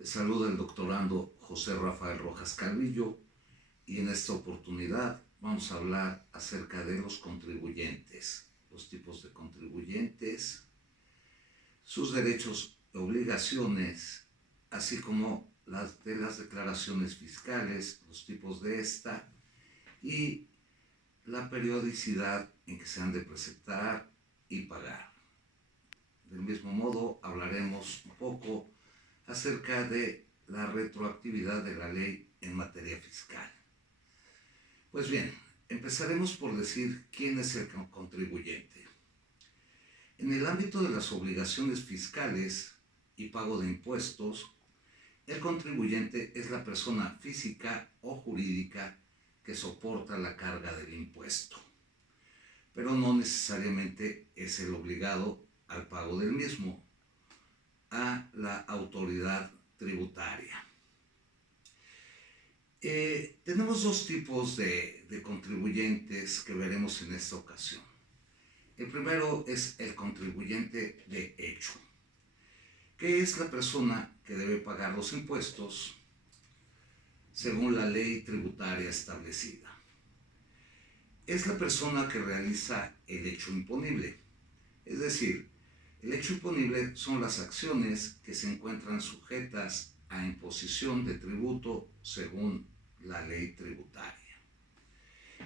Les saluda el doctorando José Rafael Rojas Calvillo y en esta oportunidad vamos a hablar acerca de los contribuyentes, los tipos de contribuyentes, sus derechos y obligaciones, así como las de las declaraciones fiscales, los tipos de esta y la periodicidad en que se han de presentar y pagar. Del mismo modo, hablaremos un poco acerca de la retroactividad de la ley en materia fiscal. Pues bien, empezaremos por decir quién es el contribuyente. En el ámbito de las obligaciones fiscales y pago de impuestos, el contribuyente es la persona física o jurídica que soporta la carga del impuesto, pero no necesariamente es el obligado al pago del mismo, a la autoridad tributaria. Tenemos dos tipos de contribuyentes que veremos en esta ocasión. El primero es el contribuyente de hecho, que es la persona que debe pagar los impuestos según la ley tributaria establecida. Es la persona que realiza el hecho imponible, es decir, el hecho imponible son las acciones que se encuentran sujetas a imposición de tributo según la ley tributaria.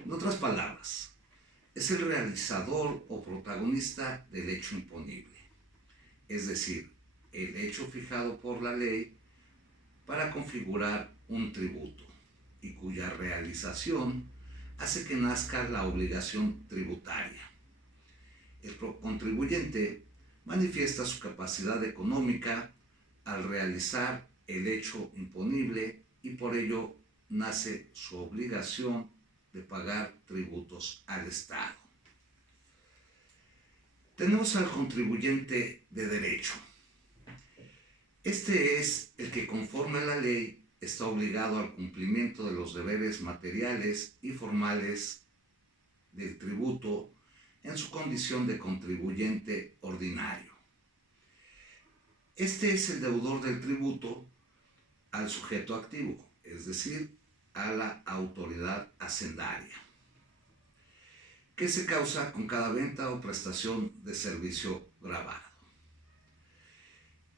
En otras palabras, es el realizador o protagonista del hecho imponible, es decir, el hecho fijado por la ley para configurar un tributo y cuya realización hace que nazca la obligación tributaria. El contribuyente manifiesta su capacidad económica al realizar el hecho imponible y por ello nace su obligación de pagar tributos al Estado. Tenemos al contribuyente de derecho. Este es el que conforme a la ley está obligado al cumplimiento de los deberes materiales y formales del tributo en su condición de contribuyente ordinario. Este es el deudor del tributo al sujeto activo, es decir, a la autoridad hacendaria, que se causa con cada venta o prestación de servicio grabado.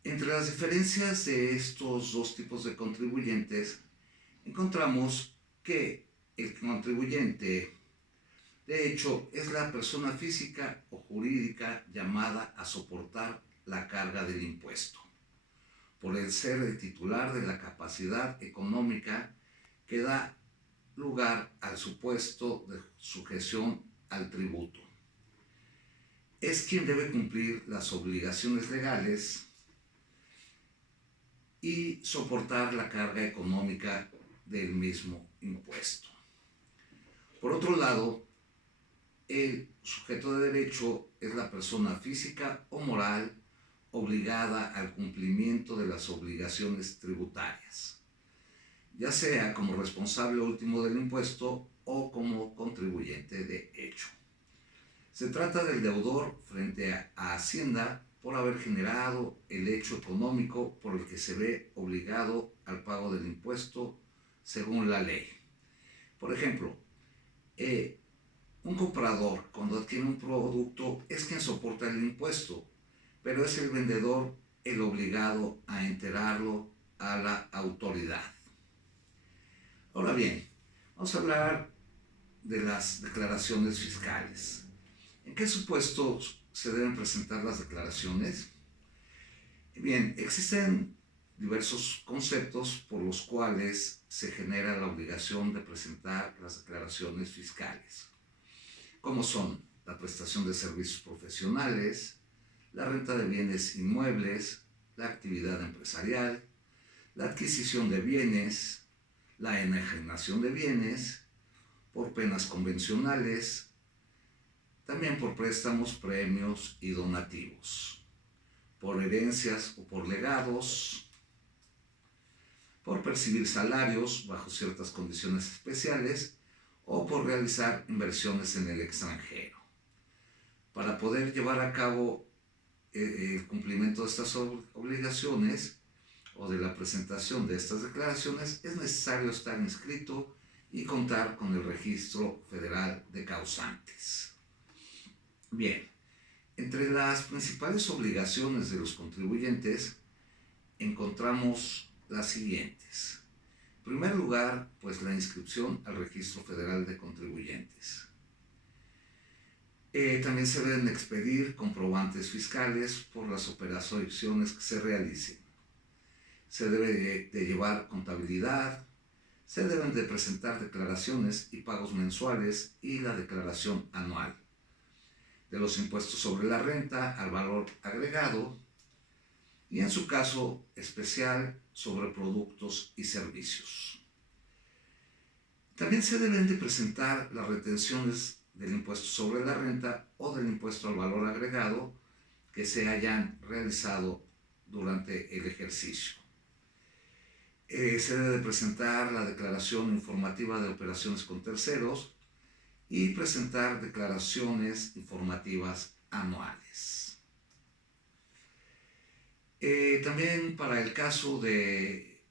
Entre las diferencias de estos dos tipos de contribuyentes, encontramos que el contribuyente de hecho, es la persona física o jurídica llamada a soportar la carga del impuesto, por el ser el titular de la capacidad económica que da lugar al supuesto de sujeción al tributo. Es quien debe cumplir las obligaciones legales y soportar la carga económica del mismo impuesto. Por otro lado, el sujeto de derecho es la persona física o moral obligada al cumplimiento de las obligaciones tributarias, ya sea como responsable último del impuesto o como contribuyente de hecho. Se trata del deudor frente a Hacienda por haber generado el hecho económico por el que se ve obligado al pago del impuesto según la ley. Por ejemplo, un comprador, cuando adquiere un producto, es quien soporta el impuesto, pero es el vendedor el obligado a enterarlo a la autoridad. Ahora bien, vamos a hablar de las declaraciones fiscales. ¿En qué supuestos se deben presentar las declaraciones? Bien, existen diversos conceptos por los cuales se genera la obligación de presentar las declaraciones fiscales, como son la prestación de servicios profesionales, la renta de bienes inmuebles, la actividad empresarial, la adquisición de bienes, la enajenación de bienes, por penas convencionales, también por préstamos, premios y donativos, por herencias o por legados, por percibir salarios bajo ciertas condiciones especiales, o por realizar inversiones en el extranjero. Para poder llevar a cabo el cumplimiento de estas obligaciones, o de la presentación de estas declaraciones, es necesario estar inscrito y contar con el Registro Federal de Causantes. Bien, entre las principales obligaciones de los contribuyentes encontramos las siguientes. En primer lugar, pues la inscripción al Registro Federal de Contribuyentes. También se deben expedir comprobantes fiscales por las operaciones que se realicen. Se debe de llevar contabilidad, se deben de presentar declaraciones y pagos mensuales y la declaración anual de los impuestos sobre la renta al valor agregado y en su caso especial sobre productos y servicios. También se deben de presentar las retenciones del impuesto sobre la renta o del impuesto al valor agregado que se hayan realizado durante el ejercicio. Se debe de presentar la declaración informativa de operaciones con terceros y presentar declaraciones informativas anuales. También para el caso de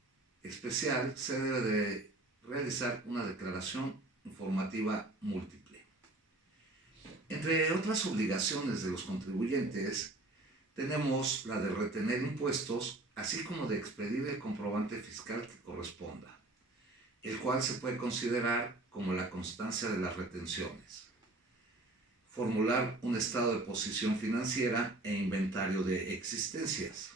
especial se debe de realizar una declaración informativa múltiple. Entre otras obligaciones de los contribuyentes tenemos la de retener impuestos, así como de expedir el comprobante fiscal que corresponda, el cual se puede considerar como la constancia de las retenciones. Formular un estado de posición financiera e inventario de existencias.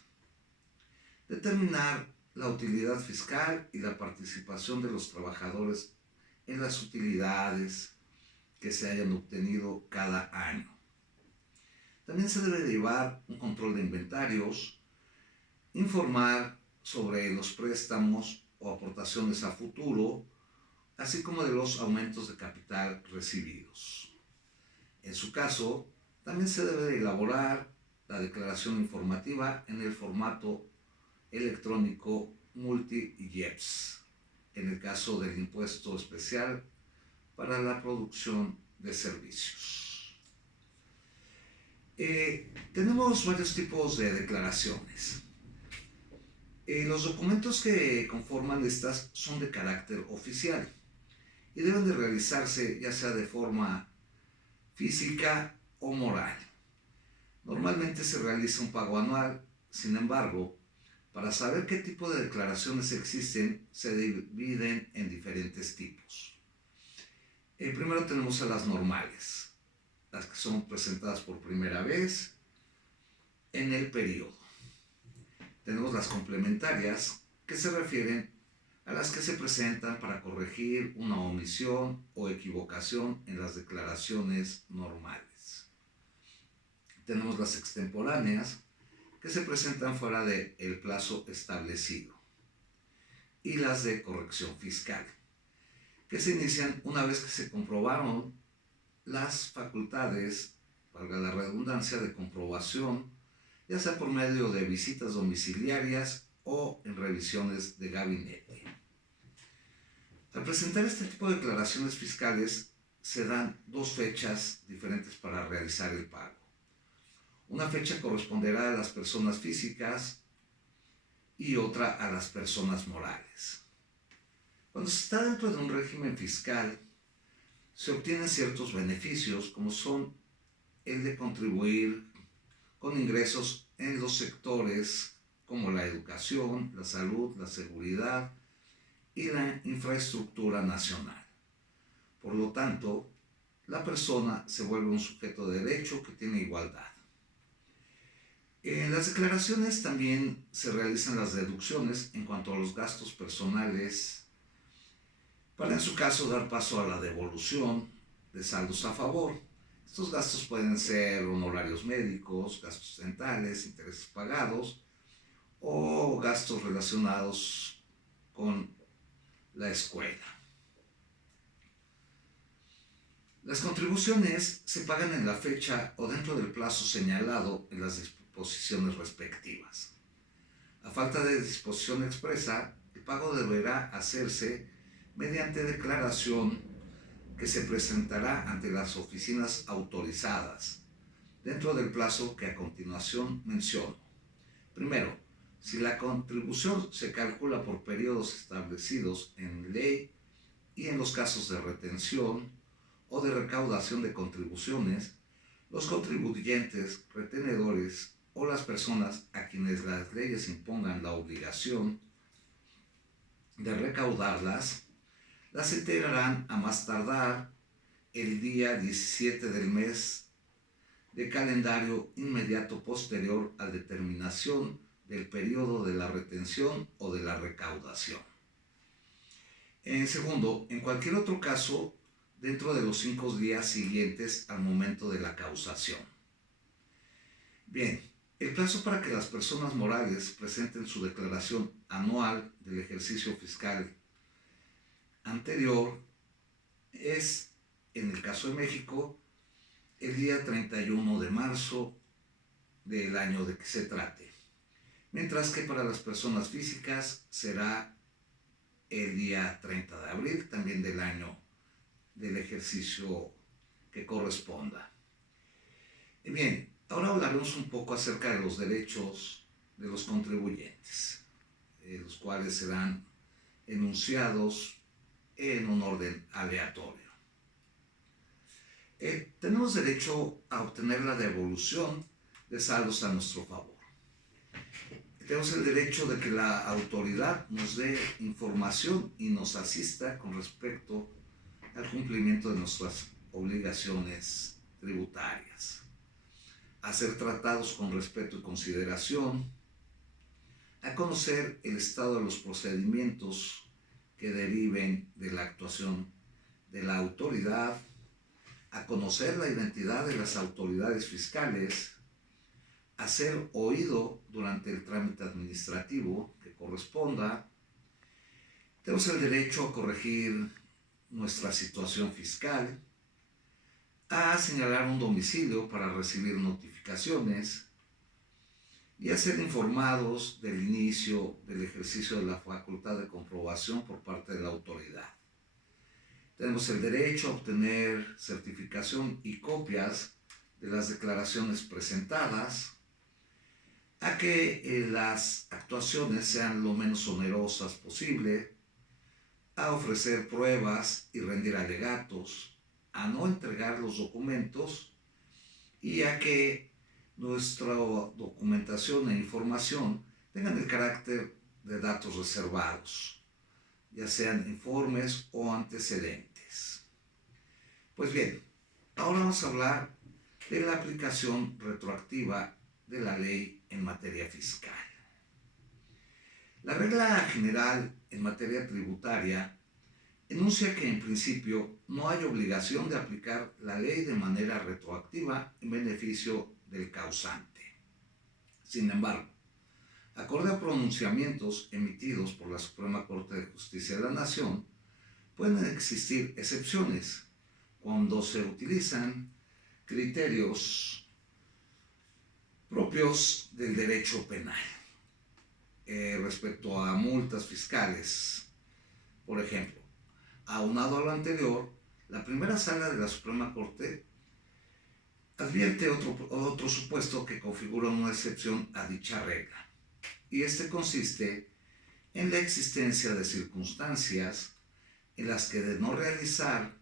Determinar la utilidad fiscal y la participación de los trabajadores en las utilidades que se hayan obtenido cada año. También se debe llevar un control de inventarios, informar sobre los préstamos o aportaciones a futuro, así como de los aumentos de capital recibidos. En su caso, también se debe elaborar la declaración informativa en el formato electrónico multi-IEPS, en el caso del impuesto especial para la producción de servicios. Tenemos varios tipos de declaraciones. Los documentos que conforman estas son de carácter oficial y deben de realizarse ya sea de forma física o moral. Normalmente se realiza un pago anual, sin embargo, para saber qué tipo de declaraciones existen, se dividen en diferentes tipos. Primero tenemos a las normales, las que son presentadas por primera vez en el periodo. Tenemos las complementarias, que se refieren a las que se presentan para corregir una omisión o equivocación en las declaraciones normales. Tenemos las extemporáneas, que se presentan fuera del plazo establecido. Y las de corrección fiscal, que se inician una vez que se comprobaron las facultades, valga la redundancia, de comprobación, ya sea por medio de visitas domiciliarias o en revisiones de gabinete. Al presentar este tipo de declaraciones fiscales, se dan dos fechas diferentes para realizar el pago. Una fecha corresponderá a las personas físicas y otra a las personas morales. Cuando se está dentro de un régimen fiscal, se obtienen ciertos beneficios, como son el de contribuir con ingresos en los sectores como la educación, la salud, la seguridad y la infraestructura nacional. Por lo tanto, la persona se vuelve un sujeto de derecho que tiene igualdad. En las declaraciones también se realizan las deducciones en cuanto a los gastos personales, para en su caso dar paso a la devolución de saldos a favor. Estos gastos pueden ser honorarios médicos, gastos dentales, intereses pagados o gastos relacionados con la escuela. Las contribuciones se pagan en la fecha o dentro del plazo señalado en las disposiciones respectivas. A falta de disposición expresa, el pago deberá hacerse mediante declaración que se presentará ante las oficinas autorizadas dentro del plazo que a continuación menciono. Primero, Si la contribución se calcula por periodos establecidos en ley y en los casos de retención o de recaudación de contribuciones, los contribuyentes, retenedores o las personas a quienes las leyes impongan la obligación de recaudarlas, las integrarán a más tardar el día 17 del mes de calendario inmediato posterior a determinación del periodo de la retención o de la recaudación. En segundo, en cualquier otro caso, dentro de los 5 días siguientes al momento de la causación. Bien, el plazo para que las personas morales presenten su declaración anual del ejercicio fiscal anterior es, en el caso de México, el día 31 de marzo del año de que se trate, mientras que para las personas físicas será el día 30 de abril, también del año del ejercicio que corresponda. Bien, ahora hablaremos un poco acerca de los derechos de los contribuyentes, los cuales serán enunciados en un orden aleatorio. Tenemos derecho a obtener la devolución de saldos a nuestro favor. Tenemos el derecho de que la autoridad nos dé información y nos asista con respecto al cumplimiento de nuestras obligaciones tributarias, a ser tratados con respeto y consideración, a conocer el estado de los procedimientos que deriven de la actuación de la autoridad, a conocer la identidad de las autoridades fiscales, a ser oído durante el trámite administrativo que corresponda. Tenemos el derecho a corregir nuestra situación fiscal, a señalar un domicilio para recibir notificaciones y a ser informados del inicio del ejercicio de la facultad de comprobación por parte de la autoridad. Tenemos el derecho a obtener certificación y copias de las declaraciones presentadas, a que las actuaciones sean lo menos onerosas posible, a ofrecer pruebas y rendir alegatos, a no entregar los documentos y a que nuestra documentación e información tengan el carácter de datos reservados, ya sean informes o antecedentes. Pues bien, ahora vamos a hablar de la aplicación retroactiva de la ley en materia fiscal. La regla general en materia tributaria enuncia que en principio no hay obligación de aplicar la ley de manera retroactiva en beneficio del causante. Sin embargo, acorde a pronunciamientos emitidos por la Suprema Corte de Justicia de la Nación, pueden existir excepciones cuando se utilizan criterios propios del derecho penal respecto a multas fiscales. Por ejemplo, aunado a lo anterior, la primera sala de la Suprema Corte advierte otro supuesto que configura una excepción a dicha regla, y este consiste en la existencia de circunstancias en las que de no realizar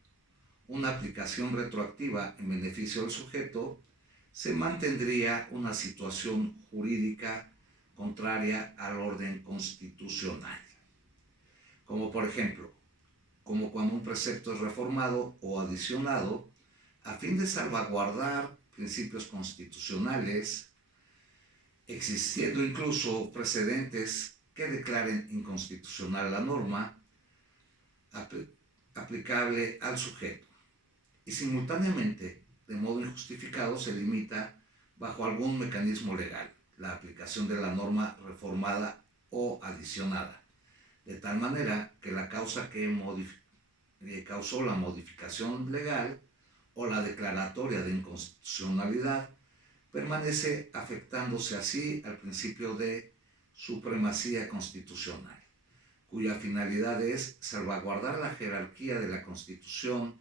una aplicación retroactiva en beneficio del sujeto, se mantendría una situación jurídica contraria al orden constitucional. Como por ejemplo, como cuando un precepto es reformado o adicionado a fin de salvaguardar principios constitucionales, existiendo incluso precedentes que declaren inconstitucional la norma aplicable al sujeto, y simultáneamente, de modo injustificado, se limita bajo algún mecanismo legal la aplicación de la norma reformada o adicionada, de tal manera que la causa que causó la modificación legal o la declaratoria de inconstitucionalidad permanece afectándose así al principio de supremacía constitucional, cuya finalidad es salvaguardar la jerarquía de la Constitución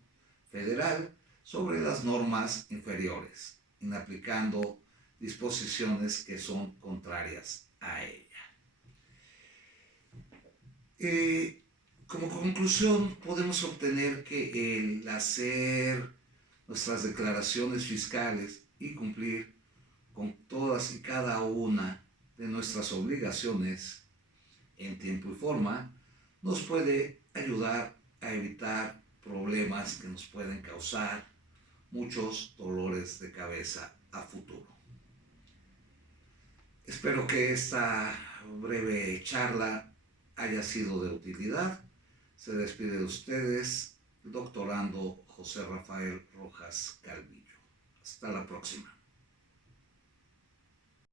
Federal sobre las normas inferiores, inaplicando disposiciones que son contrarias a ella. Como conclusión, podemos obtener que el hacer nuestras declaraciones fiscales y cumplir con todas y cada una de nuestras obligaciones en tiempo y forma nos puede ayudar a evitar problemas que nos pueden causar muchos dolores de cabeza a futuro. Espero que esta breve charla haya sido de utilidad. Se despide de ustedes el doctorando José Rafael Rojas Calvillo. Hasta la próxima.